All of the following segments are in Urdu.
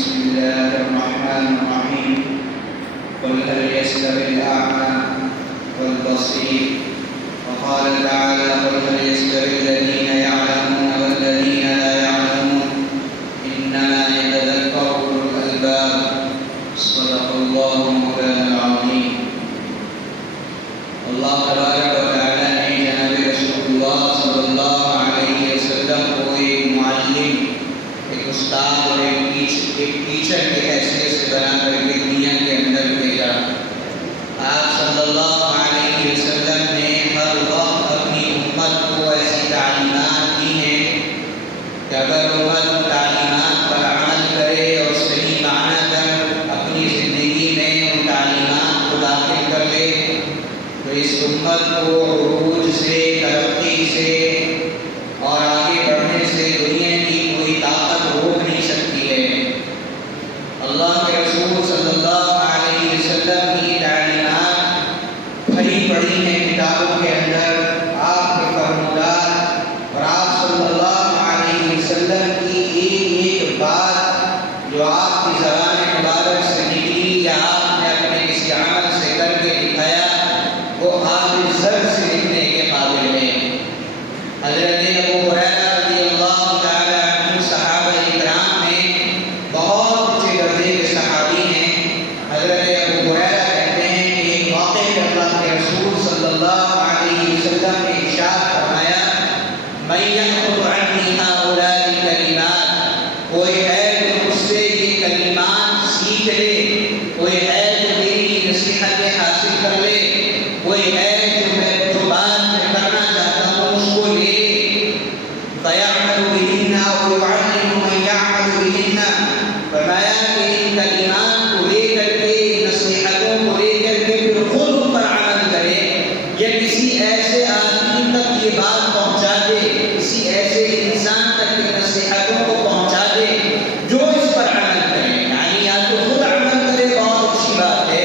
بسم الله الرحمن الرحيم قل هل يستوي الأعمى والبصير وقال تعالى قل هل يستوي الذين يعلمون والذين لا يعلمون إنما يتذكر أولو الألباب صدق الله مولانا العظيم. اللہ تبارک و تعالی نے جناب رسول اللہ صلی اللہ علیہ وسلم کو ایک معلم، ایک استاد اور ایک ٹیچر کی حیثیت سے بنا کر کے دنیا کے اندر بھیجا. آپ صلی اللہ علیہ وسلم نے ہر وقت اپنی امت کو ایسی تعلیمات دی ہیں کہ اگر امت تعلیمات پر عمل کرے اور صحیح معنی کر اپنی زندگی میں ان تعلیمات کو داخل کر لے تو اس امت کو عروج سے، ترقی سے اور آگے بڑھنے سے دنیا کی کوئی طاقت روک نہیں سکتی ہے. اللہ کے رسول صلی اللہ علیہ وسلم کی تعلیمات بھری پڑی ہیں کتابوں کے اندر، آپ کے فرمودات اور آپ صلی اللہ علیہ وسلم کی ایک ایک بات جو آپ کی زبان مبارک سے نکلی یا آپ نے اپنے کسی عمل سے کر کے دکھایا وہ آب زر سے لکھنے کے قابل ہے. حضرت ابو ہریرہ رضی اللہ تعالی عنہ صحابہ اکرام میں بہت اونچے درجے کے صحابی ہیں. حضرت ابو ہریرہ کہتے ہیں کہ ایک موقع پر اللہ کے رسول صلی اللہ علیہ وسلم نے ارشاد فرمایا من یأخذ عنی ہؤلاء الکلمات، کوئی ہے جو مجھ سے یہ کلمات سیکھ لے، کوئی ہے جو میری نصیحتیں حاصل کر لے، کوئی ہے جو بات میں کرنا چاہتا ہوں اس کو لے فَيَعْمَلُ بِهِنَّ أَوْ يُعَلِّمُ مَن يَعْمَلُ بِهِنَّ. فرمایا کہ ان کلمات کو لے کر کے، نصیحتوں کو لے کر کے پھر خود ان پر عمل کرے یا کسی ایسے آدمی تک یہ بات پہنچا دے، کسی ایسے انسان تک یہ نصیحتوں کو پہنچا دے جو اس پر عمل کرے. یعنی یا تو خود عمل کرے، بہت اچھی بات ہے،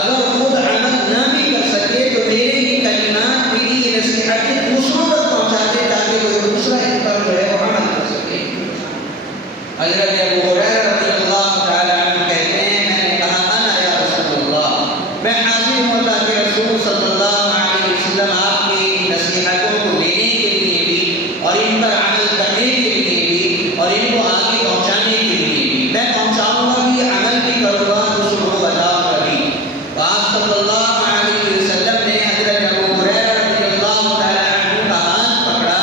اگر خود عمل نہ بھی کر سکے تو میرے یہ کلمات، میری یہ نصیحتیں دوسروں تک پہنچا دے تاکہ کوئی دوسرا ان پر جو ہے وہ عمل کر سکے. حضرت ابو ہریرہ رضی اللہ تعالی عنہ کہتے ہیں میں نے کہا انا یا رسول اللہ، میں حاضر ہوں اللہ کے رسول صلی اللہ علیہ وسلم آپ کی نصیحتوں کو لینے کے لیے بھی اور ان پر عمل کرنے کے لیے بھی اور ان کو آگے پہنچانے کے لیے بھی. میں پہنچاؤں گا بھی، عمل بھی کروں گا، دوسروں کو بتاؤں گا بھی. تو آپ صلی اللہ علیہ وسلم نے حضرت ابو ہریرہ رضی اللہ تعالی عنہ کا ہاتھ پکڑا،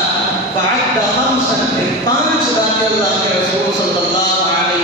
فعد خمسا، 5 باتیں اللہ کے رسول صلی اللہ علیہ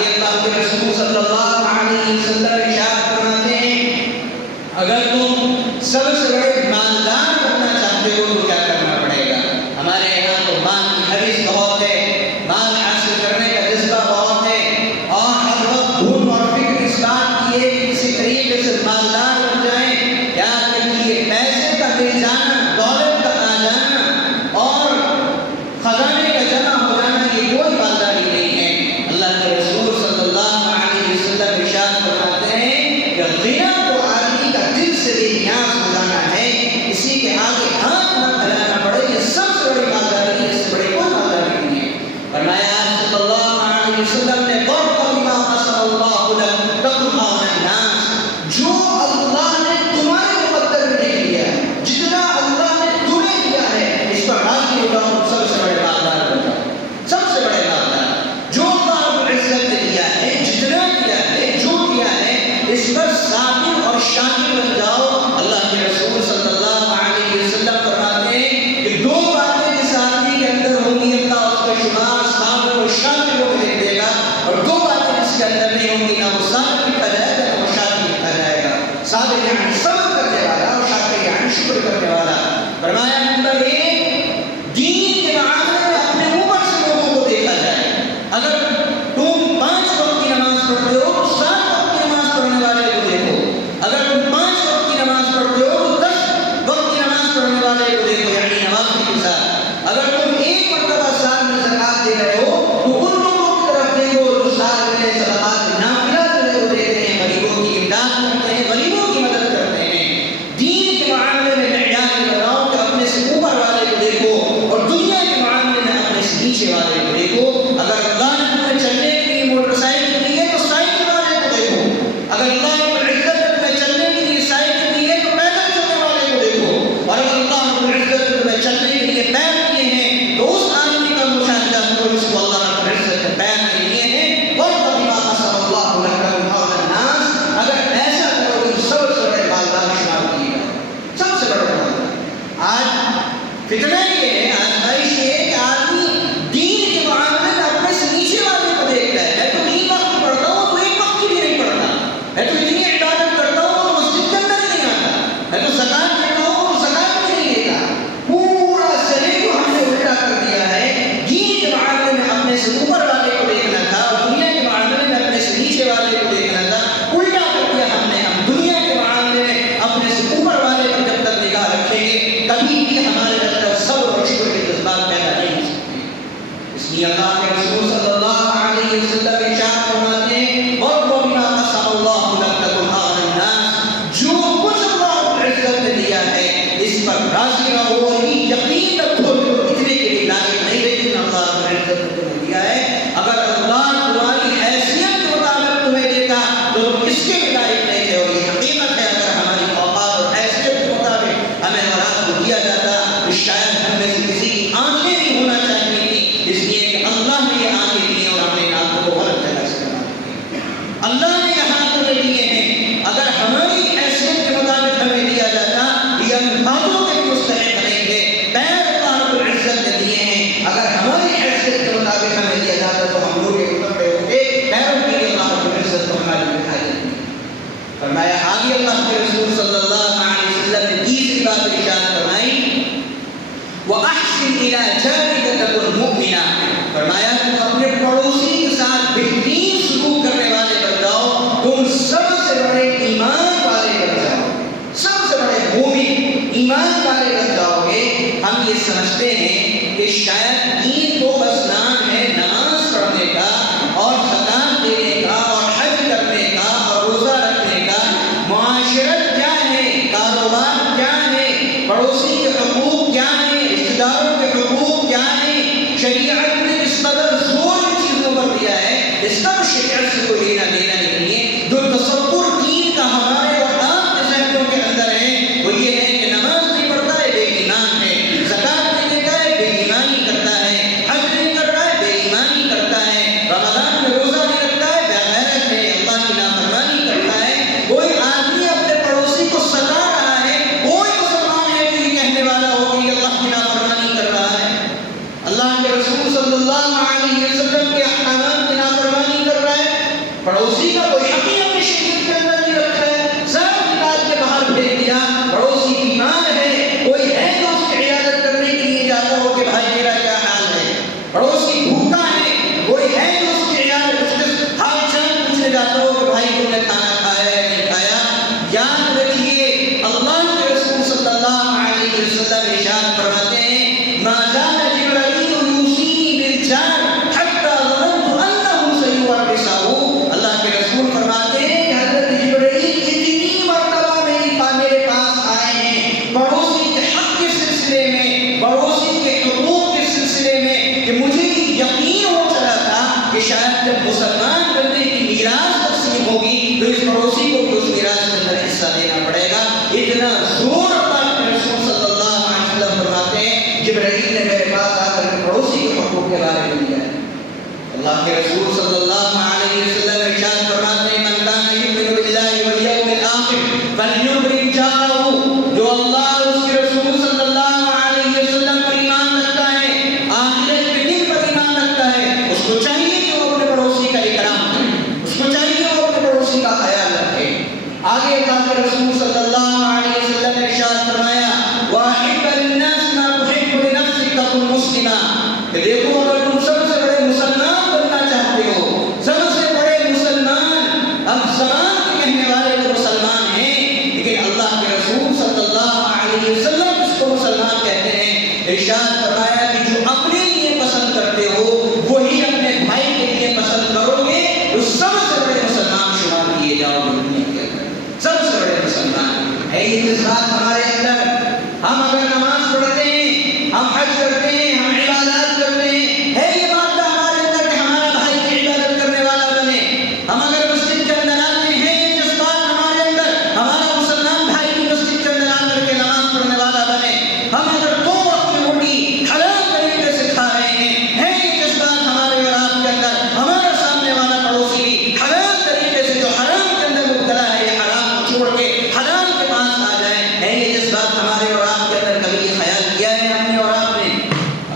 آگے اللہ کے رسول صلی اللہ علیہ وسلم ارشاد فرماتے ہیں اگر تم سب سے بڑے مالدار بننا چاہتے ہو تو کیا کرنا پڑے گا؟ ہمارے یہاں تو مال کی حریص بہت ہے، مال حاصل کرنے کا جذبہ بہت ہے، اور ہر وقت دھوم اور فکر اس بات کی ہے کہ کسی طریقے سے مالدار بن جائیں۔ یاد رکھیے پیسے کا مل جانا، دولت کا آ جانا اور خزانے کا جمع ہو جانا یہ کوئی مالداری نہیں ہے۔ اللہ کے رسول صلی اللہ علیہ وسلم ارشاد فرماتے ہیں کہ غنا تو آدمی کا دل سے بے نیاز ہو جانا ہے، اسی کے آگے ہاتھ نہ پھیلانا پڑے، یہ سب سے بڑی مالداری ہے، اس سے بڑی کوئی مالداری نہیں ہے۔ فرمایا آپ صلی اللہ علیہ وسلم نے بما قسم اللہ لك تكن اغنى الناس، جو اللہ نے تمہارے مقدر میں نہیں لیا ہے، جتنا اللہ نے تمہیں دیا ہے اس پر راضی ہو جاؤ، سب سے بڑے مالدار بن جاؤ، سب سے بڑے مالدار جو اللہ رب العزت نے دیا ہے، جتنا دیا ہے، جو دیا ہے اس پر صابر اور شاکر بن جاؤ۔ اللہ کے رسول صلی اللہ علیہ وسلم فرماتے ہیں کہ دو باتیں جس آدمی کے اندر ہوں گی اللہ اس کا شمار صابر اور شاکر کو لکھ دے گا، اور دو باتیں جس کے اندر نہیں ہوں گی نہ وہ صابر لکھا جائے گا نہ وہ شاکر لکھا جائے گا۔ صابر یعنی صبر کرنے والا اور شاکر یعنی شکر کرنے والا۔ فرمایا نمبر ایک، دین کے معاملے میں اپنے اوپر سے لوگوں کو دیکھا جائے۔ اگر تم 5 وقت کی نماز پڑھتے ہو تو 7 وقت کی نماز پڑھنے والے کو دیکھو، اگر تم 5 وقت کی نماز پڑھتے ہو تو 10 وقت کی نماز پڑھنے والے کو دیکھو، یعنی نمازی کے ساتھ۔ اگر تم ایک مرتبہ سال میں زکات دے رہے ہو تو ان لوگوں کی طرف دیکھو جو سال میں صدقات نافلہ جو دیتے ہیں، غریبوں کی امداد کرتے ہیں، غریبوں کی مدد کرتے ہیں۔ دین کے معاملے میں معیار یہ بناؤ کہ اپنے سے اوپر والے کو دیکھو اور دنیا کے معاملے میں اپنے سے نیچے والے کو دیکھو۔ اگر اللہ نے تمہیں چلنے کے لیے موٹر سائیکل دی ہے تو سائیکل والے کو دیکھو، اگر اللہ رب العزت نے تمہیں چلنے کے لیے سائیکل دی ہے تو پیدل چلنے والے کو دیکھو، اور اگر اللہ رب العزت نے تمہیں چلنے کے لیے پیر دیے ہیں تو اس آدمی کا مشاہدہ کرو جس کو اللہ رب العزت نے پیر نہیں دیے ہیں۔ بما قسم اللہ لك تكن اغنى الناس، اگر ایسا کرو گے تو سب سے بڑے مالدار شمار کیے گا، سب سے بڑے مالدار۔ آج فتنہ یہ ہے، آزمائش یہ ہے کہ آدمی دین کے معاملے میں اپنے سے نیچے والے کو دیکھتا ہے۔ میں تو 3 وقت پڑھتا ہوں تو 1 وقت کی بھی نہیں پڑھتا، میں تو اتنی عبادت کرتا ہوں تو مسجد کے اندر ہی نہیں آتا، میں تو زکات دیتا ہوں تو زکات بھی نہیں دیتا۔ پورا سرے کو ہم نے الٹا کر دیا ہے۔ دین کے معاملے میں اپنے سے اوپر والے کو دیکھنا تھا اور دنیا کے معاملے میں اپنے سے نیچے والے کو دیکھنا تھا، الٹا کر دیا ہم نے۔ ہم دنیا کے معاملے میں اپنے سے اوپر والے کو جب تک نگاہ رکھیں گے کبھی بھی ہمارے اندر صبر اور شکر کے جذبات پیدا نہیں ہو سکتے۔ اس لیے اللہ کے رسول صلی اللہ علیہ وسلم ارشاد فرماتے ہیں بما قسم اللہ لك تكن اغنى الناس، جو کچھ اللہ رب العزت نے دیا ہے اس پر راضی رہو اور یہ یقین رکھو کہ وہ اتنے کے لیے لائق نہیں، لیکن اللہ رب العزت نے تمہیں دیا ہے۔ اگر اللہ تمہاری حیثیت کے مطابق تمہیں دیتا تو تم اس کے بھی لائق نہیں تھے، اور یہ حقیقت ہے۔ اگر ہماری اوقات اور حیثیت کے مطابق ہمیں مراد کو دیا جاتا تو شاید ہم میں سے کسی کی آنکھیں نہیں ہونا چاہیے تھی، اس لیے کہ اللہ نے یہ آنکھیں دی اور ہم نے ان آنکھوں کو غلط جگہ استعمال کیا۔ اللہ نے یہ ہاتھ دیے ہیں، اگر ہماری حیثیت کے مطابق ہمیں دیا جاتا یہ ہم ہاتھوں کے بھی مستحق نہیں تھے۔ پیر اللہ رب العزت نے دیے ہیں، اگر ہماری حیثیت کے مطابق ہمیں دیا جاتا تو ہم لوگ ایک اتر پہ ہوتے، پیروں کے لیے اللہ رب العزت کو ہماری دکھائی دیتی۔ فرمایا آگے اللہ کے رسول صلی اللہ علیہ وسلم نے تیسری بات ارشاد فرمائی وَأَحْسِنْ إِلَىٰ جَارِكَ تَكُنْ مُؤْمِنًا، فرمایا تم اپنے پڑوسی کے ساتھ بہترین سلوک کرنے والے بن جاؤ پڑوسی کا کوئی حق ہی اپنی شریعت کے اندر نہیں رکھا ہے، سب نکال کے باہر پھینک دیا. پڑوسی بیمار ہے، کوئی ہے جو اس کی عیادت کرنے کے لیے جاتا ہو کہ بھائی میرا کیا حال ہے. پڑوسی بھوکا ہے، کوئی ہے جو اس کی عیادت اس کے حال چال پوچھنے جاتا ہو کہ بھائی تم نے کھانا کھایا ہے نہیں کھایا. یاد رکھیے اللہ کے رسول صلی اللہ علیہ وسلم ارشاد فرماتے ہیں ما زال جبرائیل یوصینی بالجار حتی ظننت انہ سیورثہ. اللہ کے رسول فرماتے ہیں کہ حضرت جبرائیل اتنی مرتبہ میرے پاس آئے ہیں پڑوسی کے حق کے سلسلے میں، پڑوسی کے حقوق کے سلسلے میں، کہ مجھے یقین ہو چلا تھا کہ شاید جب مسلمان بندے کی میراث تقسیم ہوگی تو اس پڑوسی کو بھی اس میراث کے اندر حصہ دینا پڑے گا. اتنا زور اللہ کے رسول صلی اللہ علیہ وسلم فرماتے ہیں جبرائیل نے میرے پاس آ کر کے پڑوسی کے حقوق کے بارے میں دیا ہے. اللہ کے رسول صلی اللہ علیہ وسلم ارشاد فرماتے ہیں من کان یؤمن باللہ والیوم الآخر فلیکرم جارہ. جو اللہ اور اس کے رسول صلی اللہ علیہ وسلم پر ایمان رکھتا ہے، آخرت کے دن پر ایمان رکھتا ہے، اس کو چاہیے کہ وہ اپنے پڑوسی کا اکرام کرے، اس کو چاہیے کہ وہ اپنے پڑوسی کا خیال رکھے. آگے اللہ کے رسول صلی اللہ علیہ وسلم نے ارشاد فرمایا واحب للناس ما تحب لنفسك تكن مسلما. کہ دیکھو اگر تم سب سے بڑے مسلمان بننا چاہتے ہو، سب سے بڑے مسلمان، اب زمان کے کہنے والے تو مسلمان ہیں لیکن اللہ کے رسول صلی اللہ علیہ وسلم اس کو مسلمان کہتے ہیں. ارشاد فرمایا کہ جو اپنے لیے پسند کرتے ہو وہی اپنے بھائی کے لیے پسند کرو گے تو سب سے بڑے مسلمان شمار کیے جاؤ گے دنیا کے اندر. سب سے بڑے مسلمان ہے یہ جذبات ہمارے اندر. ہم اگر نماز پڑھتے ہیں، ہم حج کرتے ہیں، ہم عبادات کرتے ہیں، ہے یہ مادہ ہمارے اندر کہ ہمارا بھائی کی عبادت کرنے والا بنے. ہم اگر مسجد کے اندر آتے ہیں، یہ جذبات ہمارے اندر ہمارا مسلمان بھائی کی مسجد کے اندر آ کر کے نماز پڑھنے والا بنے. ہم اگر دو وقت کی روٹی حلال طریقے سے کھا رہے ہیں، ہے یہ جذبات ہمارے اور آپ کے اندر. ہمارا سامنے والا پڑوسی بھی حلال طریقے سے جو حرام کے اندر مبتلا ہے یہ حرام کو چھوڑ کے حلال کے پاس آ جائے، ہے یہ جذبات ہمارے اور آپ کے اندر. کبھی یہ خیال کیا ہے ہم نے اور آپ نے؟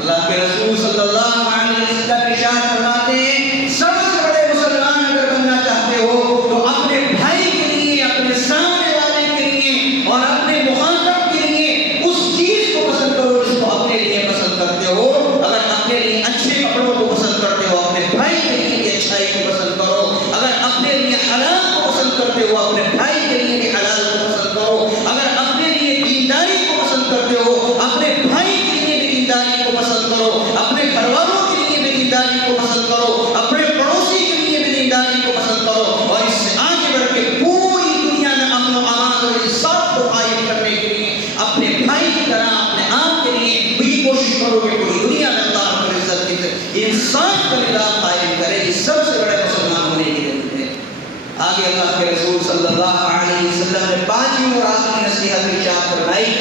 اللہ کے رسول صلی اللہ علیہ وسلم ارشاد فرماتے ہیں سب سے بڑے مسلمان اگر بننا چاہتے ہو تو اپنے بھائی کے لیے، اپنے سامنے والے کے لیے اور اپنے مخاطب کے لیے اس چیز کو پسند کرو جس کو اپنے لیے پسند کرتے ہو. اگر اپنے لیے اچھے کپڑوں کو پسند کرتے ہو اپنے بھائی کے لیے بھی اچھائی کو پسند کرو. اگر اپنے لیے حلال کو پسند کرتے ہو اپنے بھائی کے لیے بھی حلال کو پسند کرو. اگر اپنے لیے دینداری کو پسند کرتے ہو اپنے بھائی کے لیے بھی دینداری کو پسند کرو. اپنے گھر والوں کے لیے بھی دینداری کو پسند کرو. اپنے پڑوسی کے لیے بھی دینداری کو پسند کرو. اور اس سے آگے بڑھ کے پوری دنیا میں امن و امان اور انصاف کو قائم کرنے کے لیے اپنے بھائی کی طرح اپنے آپ کے لیے بھی کوشش کرو کہ پوری دنیا میں اللہ رب العزت کی انصاف کا نظام قائم کرے. یہ سب سے بڑے مسلمان ہونے کی ضرورت ہے. آگے اللہ کے رسول صلی اللہ علیہ وسلم نے پانچویں اور آخری نصیحت ارشاد فرمائی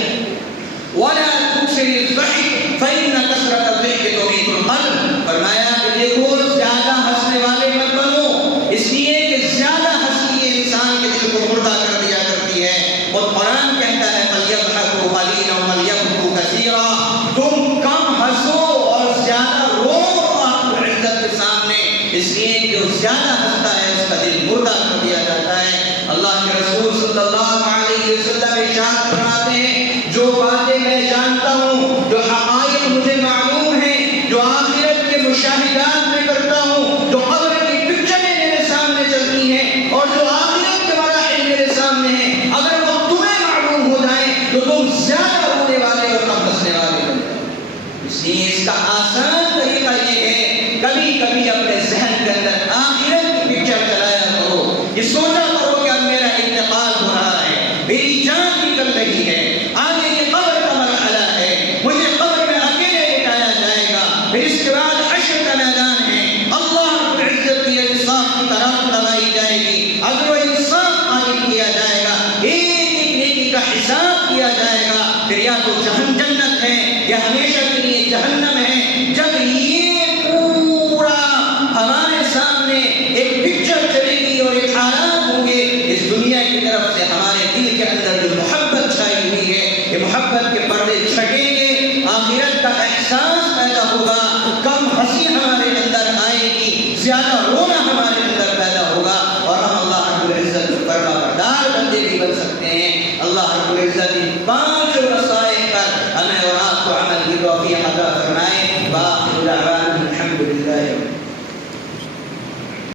وَلَا تُكْثِرِ الضَّحِكَ فَإِنَّ كَثْرَةَ الضِّحْكِ تُمِيتُ الْقَلْبَ. فرمایا کہ دیکھو زیادہ ہنسنے والے مت بنو، اس لیے کہ زیادہ ہنسی انسان کے دل کو مردہ کر دیا کرتی ہے. اور قرآن کہتا ہے فَلْيَضْحَكُوا قَلِيلًا وَلْيَبْكُوا كَثِيرًا. تم کم ہنسو اور زیادہ رو اللہ رب العزت کے سامنے، اس لیے کہ جو زیادہ ہنستا ہے اس کا دل مردہ کر دیا جاتا ہے. اللہ کے رسول صلی اللہ علیہ وسلم ارشاد فرماتے ہیں جو باتیں میں جانتا ہوں، جو حقائق مجھے معلوم ہیں، جو آخرت کے مشاہدات میں کرتا ہوں، جو قبر کی پکچریں میرے سامنے چلتی ہیں اور جو آخرت کے مراحل میرے سامنے ہیں، اگر وہ تمہیں معلوم ہو جائیں تو تم زیادہ رونے والے اور کم ہنسنے والے بن جاؤ. اس لیے اس کا آسان طریقہ یہ ہے کبھی کبھی اپنے ذہن کے اندر آخرت کی پکچر چلایا کرو. یہ سوچا کرو کہ اب میرا انتقال ہو رہا ہے، میری جان نکل رہی ہے، آگے یہ قبر کا مرحلہ ہے، مجھے قبر میں اکیلے لٹایا جائے گا، پھر اس کے بعد حشر کا میدان ہے، اللہ رب العزت کی انصاف کی طرف لگائی جائے گی، عدل و انصاف قائم کیا جائے گا، ایک ایک نیکی کا حساب کیا جائے گا. پھر یا تو جنت ہے یا ہمیشہ کے لیے جہنم